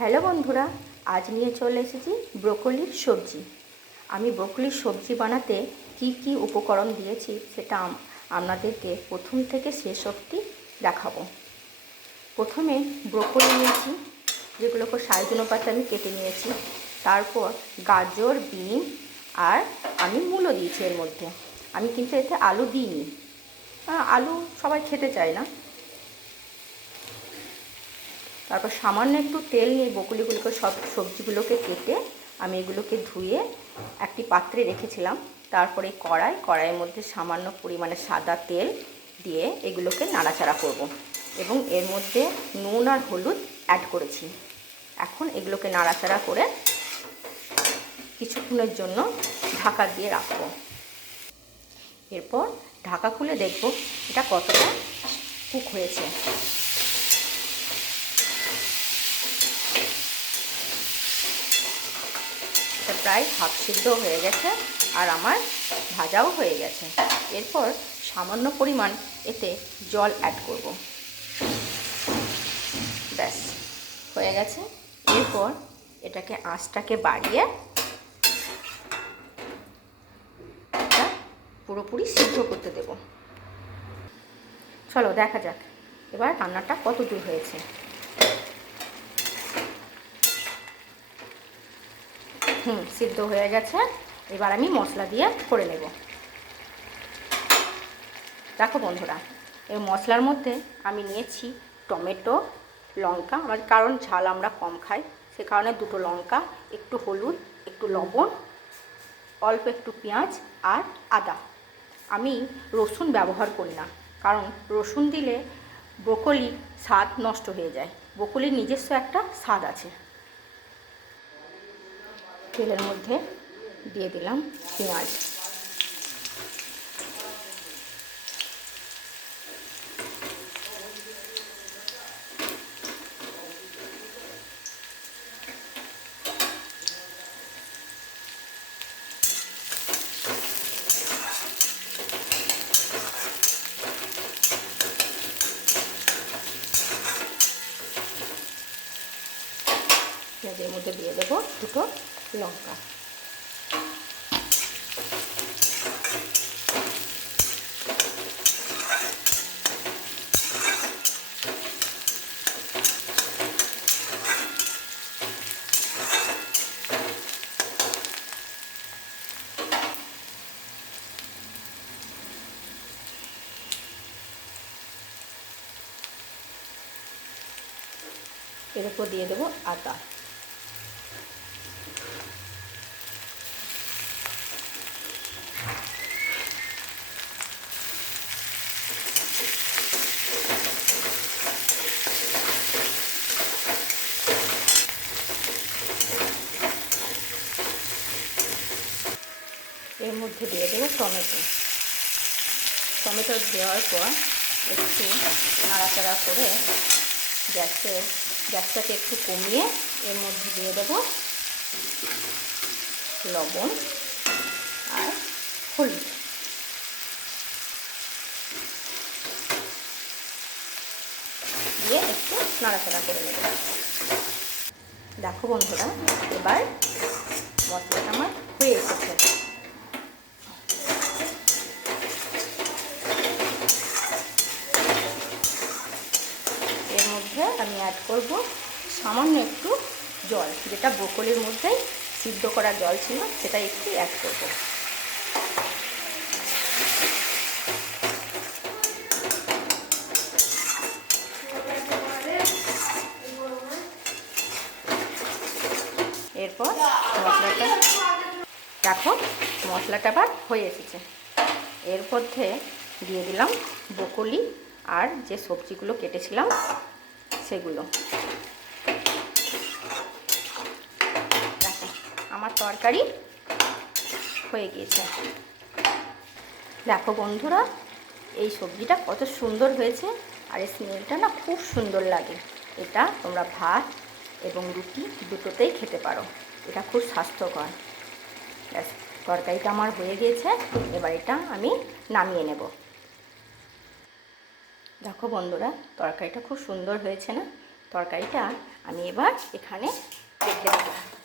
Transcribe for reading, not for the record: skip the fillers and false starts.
Hello বন্ধুরা, আজ নিয়ে চলে এসেছি ব্রোকলির সবজি। আমি ব্রোকলির সবজি বানাতে কি কি উপকরণ দিয়েছি সেটা আপনাদেরকে প্রথম থেকে শেষ অবধি দেখাবো। প্রথমে ব্রোকলি নিয়েছি, যেগুলোকে সাইজ অনুপাতে আমি কেটে নিয়েছি। তারপর গাজর, বিন আর আমি মূলো দিয়েছি এর মধ্যে। আমি কিন্তু এতে আলু দিইনি, আলু সবাই খেতে চায় না। তারপর সামান্য একটু তেল নিয়ে বকুলিগুলোকে সব সবজিগুলোকে কেটে আমি এগুলোকে ধুয়ে একটি পাত্রে রেখেছিলাম। তারপরে কড়াইয়ের মধ্যে সামান্য পরিমাণে সাদা তেল দিয়ে এগুলোকে নাড়াচাড়া করব এবং এর মধ্যে নুন আর হলুদ অ্যাড করেছি। এখন এগুলোকে নাড়াচাড়া করে কিছুক্ষণের জন্য ঢাকা দিয়ে রাখব। এরপর ঢাকা খুলে দেখব এটা কতটা কুক হয়েছে। প্রায় হাফ সিদ্ধ হয়ে গেছে আর আমার ভাজাও হয়ে গেছে। এরপর সামান্য পরিমাণ এতে জল অ্যাড করব। ব্যাস হয়ে গেছে। এরপর এটাকে আঁচটাকে বাড়িয়ে এটা পুরোপুরি সিদ্ধ করতে দেব। চলো দেখা যাক এবার রান্নাটা কত দূর হয়েছে। সিদ্ধ হয়ে গেছে। এবার আমি মশলা দিয়ে করে নেব। দেখো বন্ধুরা, এই মশলার মধ্যে আমি নিয়েছি টমেটো, লঙ্কা, আমার কারণ ঝাল আমরা কম খাই সে কারণে দুটো লঙ্কা, একটু হলুদ, একটু লবণ, অল্প একটু পেঁয়াজ আর আদা। আমি রসুন ব্যবহার করি না, কারণ রসুন দিলে ব্রোকলির স্বাদ নষ্ট হয়ে যায়। ব্রোকলির নিজস্ব একটা স্বাদ আছে। তেলের মধ্যে দিয়ে দিলাম পেঁয়াজ, পেঁয়াজের মধ্যে দিয়ে দেবো দুটো লঙ্কা। এর উপর দিয়ে দেবো আদা। এর মধ্যে দিয়ে দেবো টমেটো। টমেটো দেওয়ার পর একটু নাড়াচাড়া করে গ্যাসটাকে একটু কমিয়ে এর মধ্যে দিয়ে দেবো লবণ আর হলুদ। দিয়ে একটু নাড়াচাড়া করে নেব। দেখো বন্ধুরা, এবার মশলাটা আমার হয়ে এসেছে। এর মধ্যে আমি অ্যাড করব সামান্য একটু জল, যেটা ব্রোকলির মধ্যেই সিদ্ধ করা জল ছিল সেটা একটু অ্যাড করব। এরপর মশলাটা দেখো মশলাটা আবার হয়ে এসেছে। এর মধ্যে দিয়ে দিলাম ব্রোকলি আর যে সবজিগুলো কেটেছিলাম সেগুলো। দেখো আমার তরকারি হয়ে গিয়েছে। দেখো বন্ধুরা, এই সবজিটা কত সুন্দর হয়েছে আর এই স্মেলটা না খুব সুন্দর লাগে। এটা তোমরা ভাত এবং রুটি দুটোতেই খেতে পারো। এটা খুব স্বাস্থ্যকর। ব্যাস তরকারিটা আমার হয়ে গিয়েছে। এবার এটা আমি নামিয়ে নেব। দেখো বন্ধুরা, তরকারিটা খুব সুন্দর হয়েছে না? তরকারিটা আমি এবার এখানে রেখে দেবো।